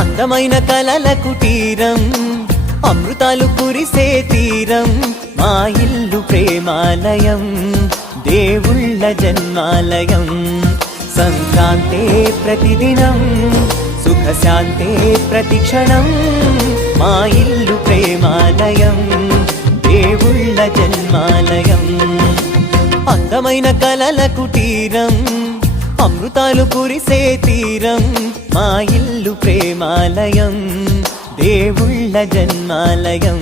అందమైన కలల కుటీరం, అమృతాలు కురిసే తీరం, మా ఇల్లు ప్రేమాలయం, దేవుళ్ళ జన్మాలయం. సంక్రాంతే ప్రతిదినం, సుఖశాంతే ప్రతిక్షణం, మా ఇల్లు ప్రేమాలయం, దేవుళ్ళ జన్మాలయం. అందమైన కలల కుటీరం, అమృతాలు కురిసే తీరం, మా ఇల్లు ప్రేమాలయం, దేవుళ్ళ జన్మాలయం.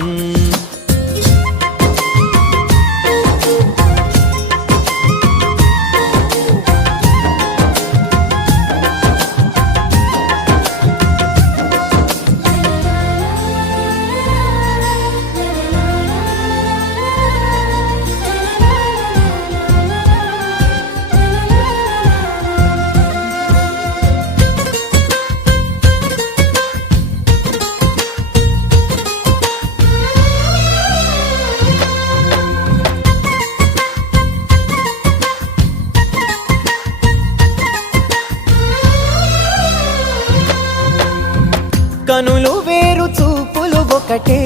కనులు వేరు చూపులు ఒకటే,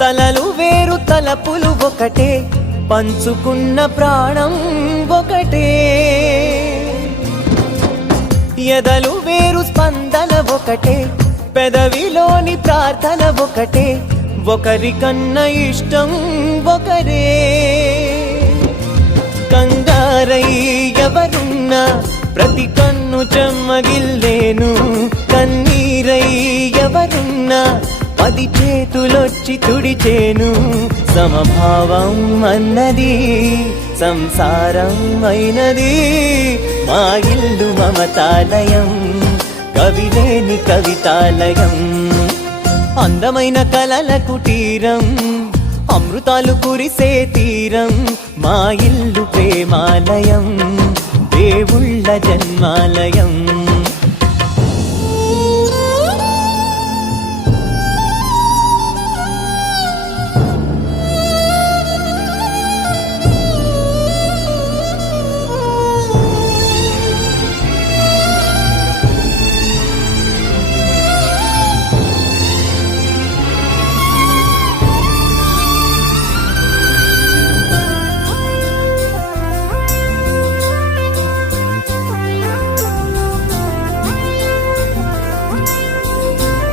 తలలు వేరు తలపులు ఒకటే, పంచుకున్న ప్రాణం ఒకటే. ఎదలు వేరు స్పందన ఒకటే, పెదవిలోని ప్రార్థన ఒకటే, ఒకరికన్నా ఇష్టం ఒకరే. కంగారై ఎవరున్నా ప్రతి కన్ను చెమ్మగిల్లేను, కన్నీరై ఎవరున్నా 10 చేతులొచ్చి తుడిచేను. సమభావం అన్నది సంసారం అయినది, మా ఇల్లు మమతాలయం, కవిలేని కవితాలయం. అందమైన కలల కుటీరం, అమృతాలు కురిసే తీరం, మా ఇల్లు ప్రేమాలయం, దేవుళ్ళ జన్మాలయం.